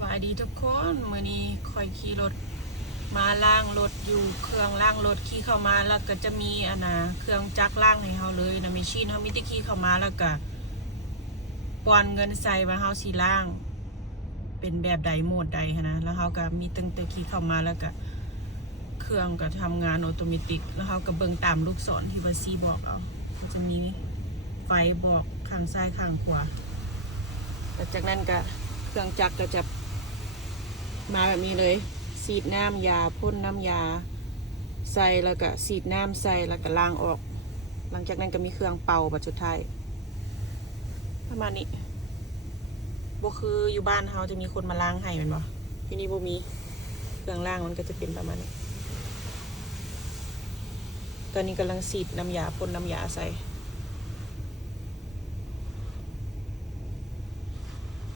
ว่าดีทุกคนมื้อนี้คอยขี่รถมาล้างรถอยู่เครื่องล้างรถขี่เข้ามาแล้วก็จะมีเครื่องจักรล้างให้เฮาเลยนะมีชีนเฮามีแต่ขี่เข้ามาแล้วก็ป้อนเงินใส่ว่าเฮาสิล้างเป็นแบบใดโหมดใดนะแล้วเฮาก็มีตั้งแต่ขี่เข้ามาแล้วก็เครื่องก็ทำงานออโตเมติกแล้วเฮาก็เบิ่งตามลูกศรที่ว่าซีบอกเอามันจะมีไฟบอกข้างซ้ายข้างขวาแล้วจากนั้นก็เครื่องจักรก็จะมาแบบนี้เลยฉีดน้ำยาพ่นน้ำยาใส่แล้วก็ฉีดน้ำใส่แล้วก็ล้างออกหลังจากนั้นก็มีเครื่องเป่าบัดสุดท้ายประมาณนี้บ่คืออยู่บ้านเฮาจะมีคนมาล้างให้แม่นบ่ที่นี่บ่มีเครื่องล้างมันก็จะเป็นประมาณนี้ตอนนี้กำลังฉีดน้ำยาพ่นน้ำยาใส่